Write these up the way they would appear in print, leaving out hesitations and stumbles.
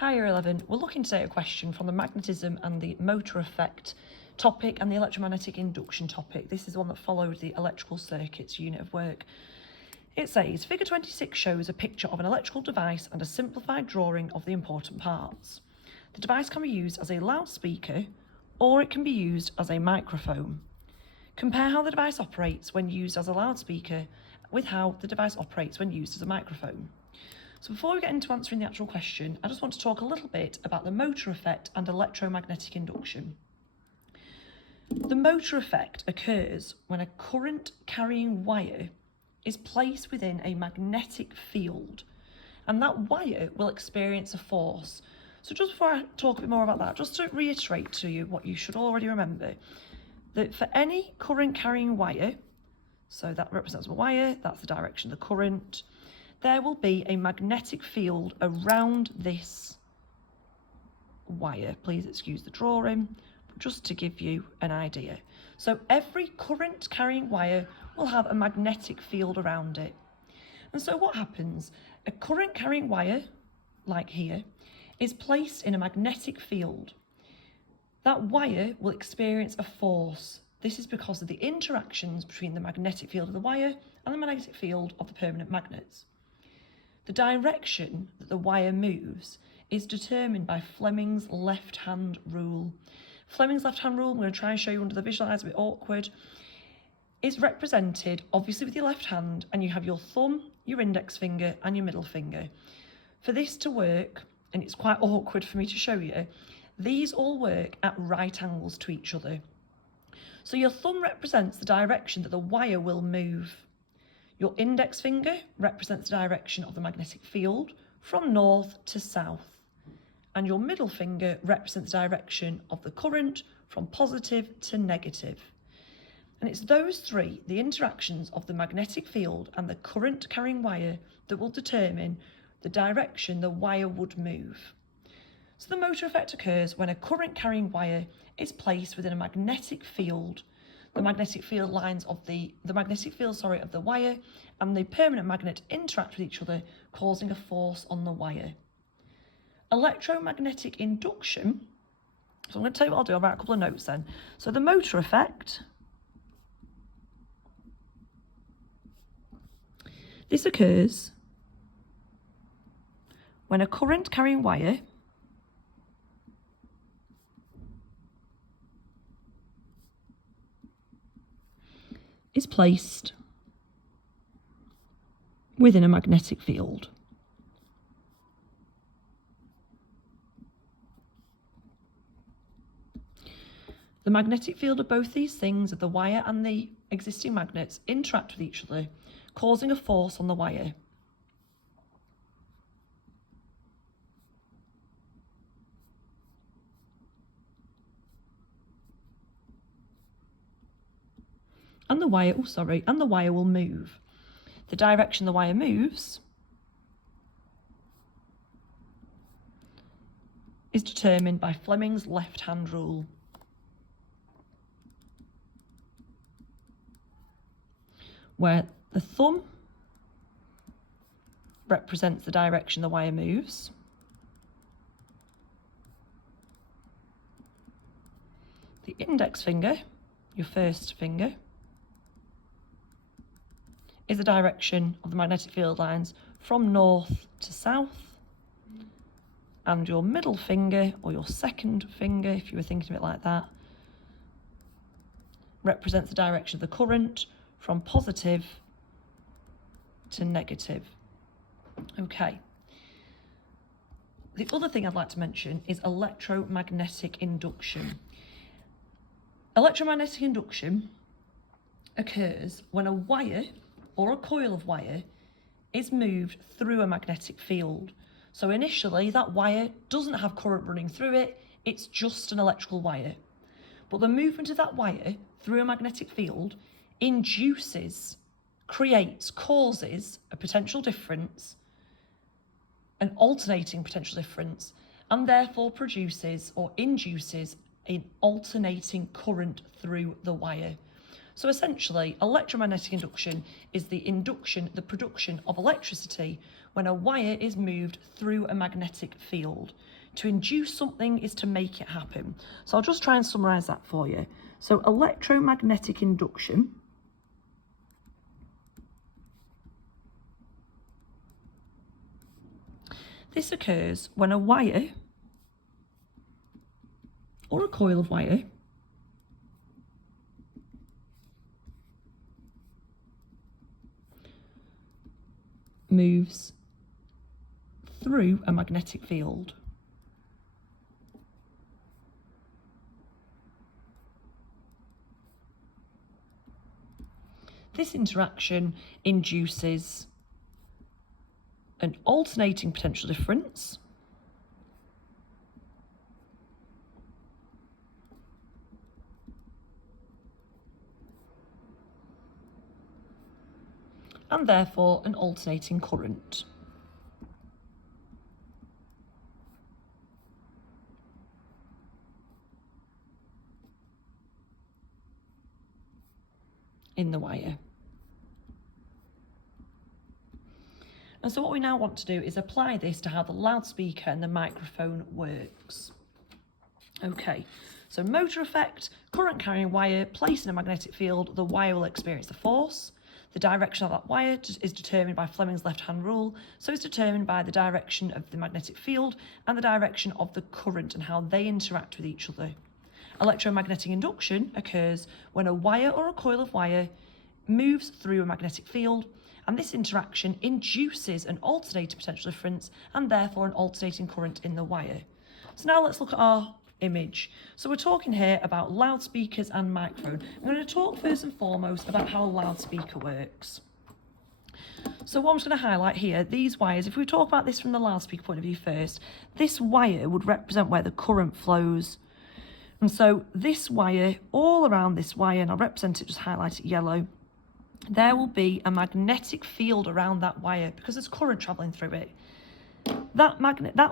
Hi Year 11, we're looking today at a question from the magnetism and the motor effect topic and the electromagnetic induction topic. This is one that followed the electrical circuits unit of work. It says, figure 26 shows a picture of an electrical device and a simplified drawing of the important parts. The device can be used as a loudspeaker or it can be used as a microphone. Compare how the device operates when used as a loudspeaker with how the device operates when used as a microphone. So before we get into answering the actual question, I just want to talk a little bit about the motor effect and electromagnetic induction. The motor effect occurs when a current carrying wire is placed within a magnetic field, and that wire will experience a force. So just before I talk a bit more about that, just to reiterate to you what you should already remember, that for any current carrying wire, so that represents a wire, that's the direction of the current, there will be a magnetic field around this wire. Please excuse the drawing, but just to give you an idea. So every current carrying wire will have a magnetic field around it. And so what happens? A current carrying wire, like here, is placed in a magnetic field. That wire will experience a force. This is because of the interactions between the magnetic field of the wire and the magnetic field of the permanent magnets. The direction that the wire moves is determined by Fleming's left-hand rule. Fleming's left-hand rule, I'm going to try and show you under the visualise, a bit awkward, is represented obviously with your left hand, and you have your thumb, your index finger and your middle finger. For this to work, and it's quite awkward for me to show you, these all work at right angles to each other. So your thumb represents the direction that the wire will move. Your index finger represents the direction of the magnetic field from north to south. And your middle finger represents the direction of the current from positive to negative. And it's those three, the interactions of the magnetic field and the current carrying wire, that will determine the direction the wire would move. So the motor effect occurs when a current carrying wire is placed within a magnetic field. The magnetic field lines of the wire and the permanent magnet interact with each other, causing a force on the wire. Electromagnetic induction, so I'm going to tell you what I'll do, I'll write a couple of notes then. So the motor effect, this occurs when a current carrying wire is placed within a magnetic field. The magnetic field of both these things, of the wire and the existing magnets, interact with each other, causing a force on the wire. And the wire will move. The direction the wire moves is determined by Fleming's left-hand rule. Where the thumb represents the direction the wire moves, the index finger, your first finger, is the direction of the magnetic field lines from north to south, and your middle finger, or your second finger, if you were thinking of it like that, represents the direction of the current from positive to negative. Okay. The other thing I'd like to mention is electromagnetic induction. Electromagnetic induction occurs when a wire or a coil of wire is moved through a magnetic field. So initially that wire doesn't have current running through it, it's just an electrical wire. But the movement of that wire through a magnetic field causes a potential difference, an alternating potential difference, and therefore produces or induces an alternating current through the wire. So essentially, electromagnetic induction is the production of electricity when a wire is moved through a magnetic field. To induce something is to make it happen. So I'll just try and summarise that for you. So electromagnetic induction this occurs when a wire or a coil of wire moves through a magnetic field. This interaction induces an alternating potential difference and therefore an alternating current. In the wire. And so what we now want to do is apply this to how the loudspeaker and the microphone works. Okay, so motor effect, current carrying wire placed in a magnetic field, the wire will experience the force. The direction of that wire is determined by Fleming's left-hand rule, so it's determined by the direction of the magnetic field and the direction of the current and how they interact with each other. Electromagnetic induction occurs when a wire or a coil of wire moves through a magnetic field, and this interaction induces an alternating potential difference and therefore an alternating current in the wire. So now let's look at our image. So we're talking here about loudspeakers and microphone. I'm going to talk first and foremost about how a loudspeaker works. So what I'm just going to highlight here, these wires, if we talk about this from the loudspeaker point of view first, this wire would represent where the current flows. And so this wire, all around this wire, and I'll represent it, just highlight it yellow, there will be a magnetic field around that wire because there's current travelling through it. That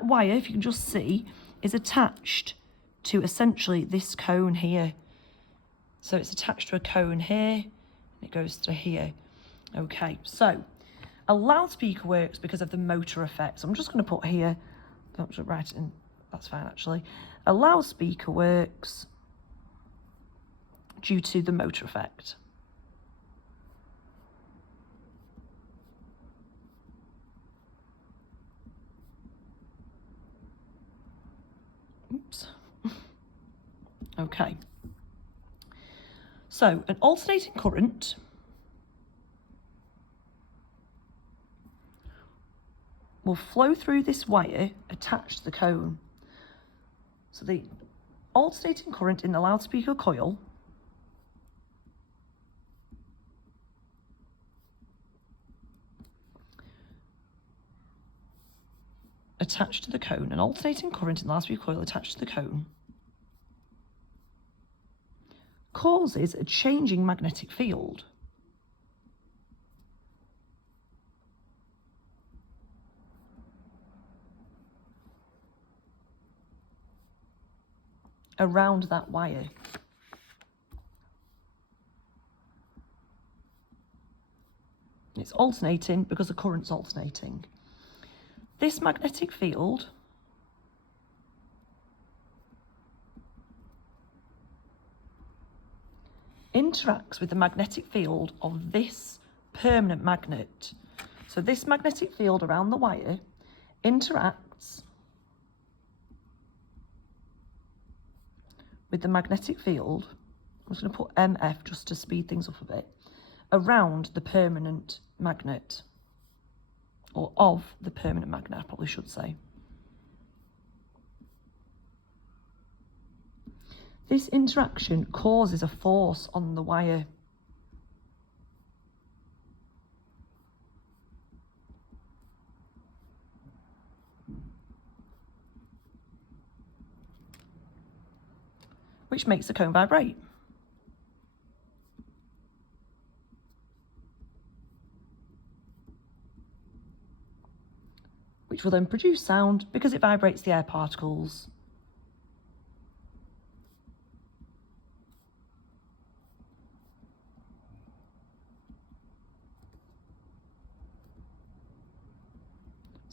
wire, if you can just see, is attached to essentially this cone here. So it's attached to a cone here, and it goes through here. Okay, so a loudspeaker works because of the motor effect. So I'm just going to put here, don't just write it in, that's fine actually. A loudspeaker works due to the motor effect. Oops. Okay. So an alternating current will flow through this wire attached to the cone. So the alternating current in the loudspeaker coil attached to the cone, an alternating current in the loudspeaker coil attached to the cone causes a changing magnetic field. Around that wire. It's alternating because the current's alternating. This magnetic field interacts with the magnetic field of this permanent magnet. So this magnetic field around the wire interacts with the magnetic field, I'm just going to put MF just to speed things up a bit, around the permanent magnet, or of the permanent magnet, I probably should say. This interaction causes a force on the wire. Which makes the cone vibrate. Which will then produce sound because it vibrates the air particles.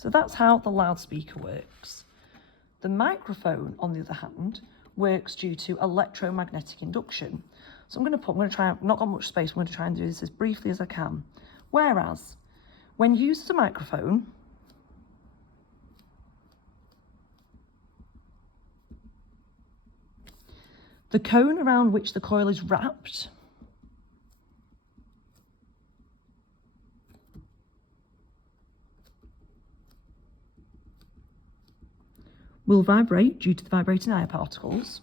So that's how the loudspeaker works. The microphone, on the other hand, works due to electromagnetic induction. So I'm going to try, I've not got much space, I'm going to try and do this as briefly as I can. Whereas, when used as a microphone, the cone around which the coil is wrapped will vibrate due to the vibrating air particles.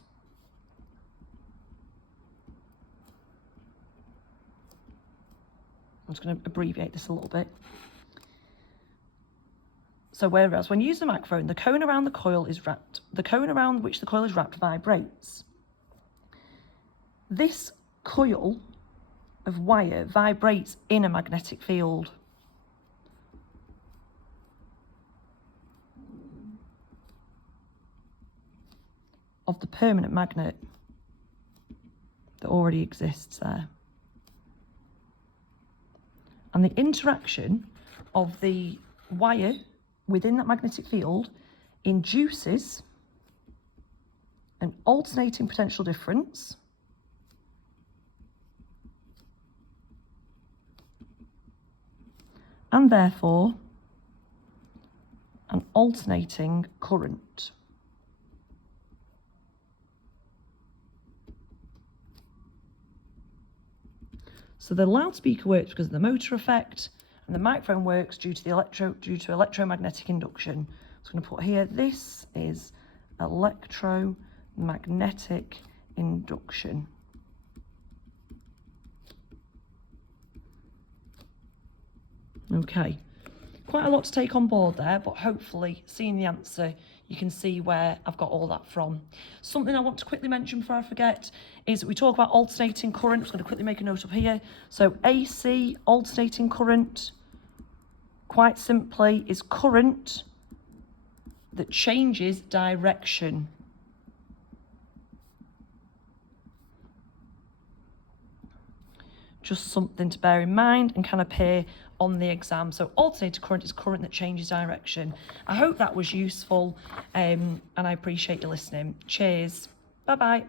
I'm just going to abbreviate this a little bit. So whereas when using a microphone, the cone around the coil is wrapped. The cone around which the coil is wrapped vibrates. This coil of wire vibrates in a magnetic field. Of the permanent magnet that already exists there. And the interaction of the wire within that magnetic field induces an alternating potential difference and therefore an alternating current. So the loudspeaker works because of the motor effect, and the microphone works due to electromagnetic induction. So I'm going to put here, this is electromagnetic induction. Okay, quite a lot to take on board there, but hopefully seeing the answer, you can see where I've got all that from. Something I want to quickly mention before I forget is that we talk about alternating current. I'm just going to quickly make a note up here. So AC, alternating current, quite simply, is current that changes direction. Just something to bear in mind and can appear on the exam. So alternating current is current that changes direction. I hope that was useful and I appreciate you listening. Cheers. Bye-bye.